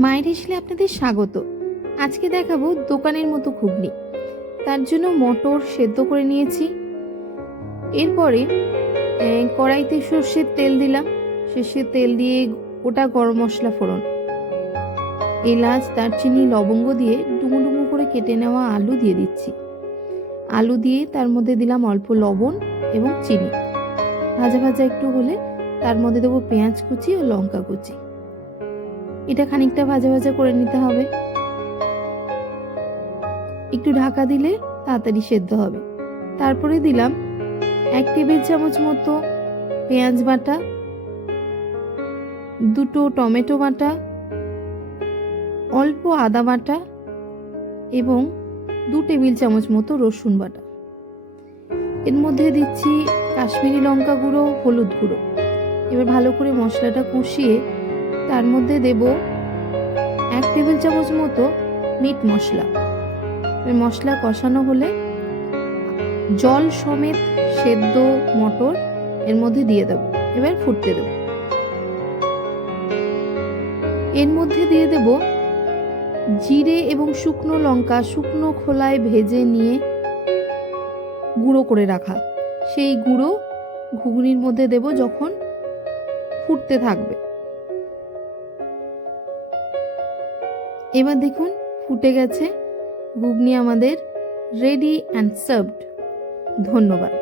মায়ের হেসেলে আপনাদের স্বাগত। আজকে দেখাবো দোকানের মতো ঘুগনি। তার জন্য মটর সেদ্ধ করে নিয়েছি। এরপরে কড়াইতে সর্ষের তেল দিলাম। সর্ষের তেল দিয়ে গোটা গরম মশলা ফোড়ন, এলাচ, দারচিনি, লবঙ্গ দিয়ে ডুমো ডুমো করে কেটে নেওয়া আলু দিয়ে দিচ্ছি। আলু দিয়ে তার মধ্যে দিলাম অল্প লবণ এবং চিনি। ভাজা ভাজা একটু হলে তার মধ্যে দেবো পেঁয়াজ কুচি ও লঙ্কা কুচি। এটা খানিকটা ভাজা ভাজা করে নিতে হবে। একটু ঢাকা দিলে তাড়াতাড়ি সেদ্ধ হবে। তারপরে দিলাম 1 টেবিল চামচ মতো পেঁয়াজ বাটা, 2 টমেটো বাটা, অল্প আদা বাটা এবং 2 টেবিল চামচ মতো রসুন বাটা। এর মধ্যে দিচ্ছি কাশ্মীরি লঙ্কা গুঁড়ো, হলুদ গুঁড়ো। এবার ভালো করে মশলাটা কষিয়ে তার মধ্যে দেব 1 টেবিল চামচ মতো মিট মশলা। মশলা কষানো হলে জল সমেত সেদ্ধ মটর এর মধ্যে দিয়ে দেব। এবার ফুটতে দেব। এর মধ্যে দিয়ে দেব জিরে এবং শুকনো লঙ্কা শুকনো খোলায় ভেজে নিয়ে গুঁড়ো করে রাখা। সেই গুঁড়ো ঘুগনির মধ্যে দেব যখন ফুটতে থাকবে। এবার দেখুন ফুটে গেছে। ঘুগনি আমাদের রেডি অ্যান্ড সার্ভড। ধন্যবাদ।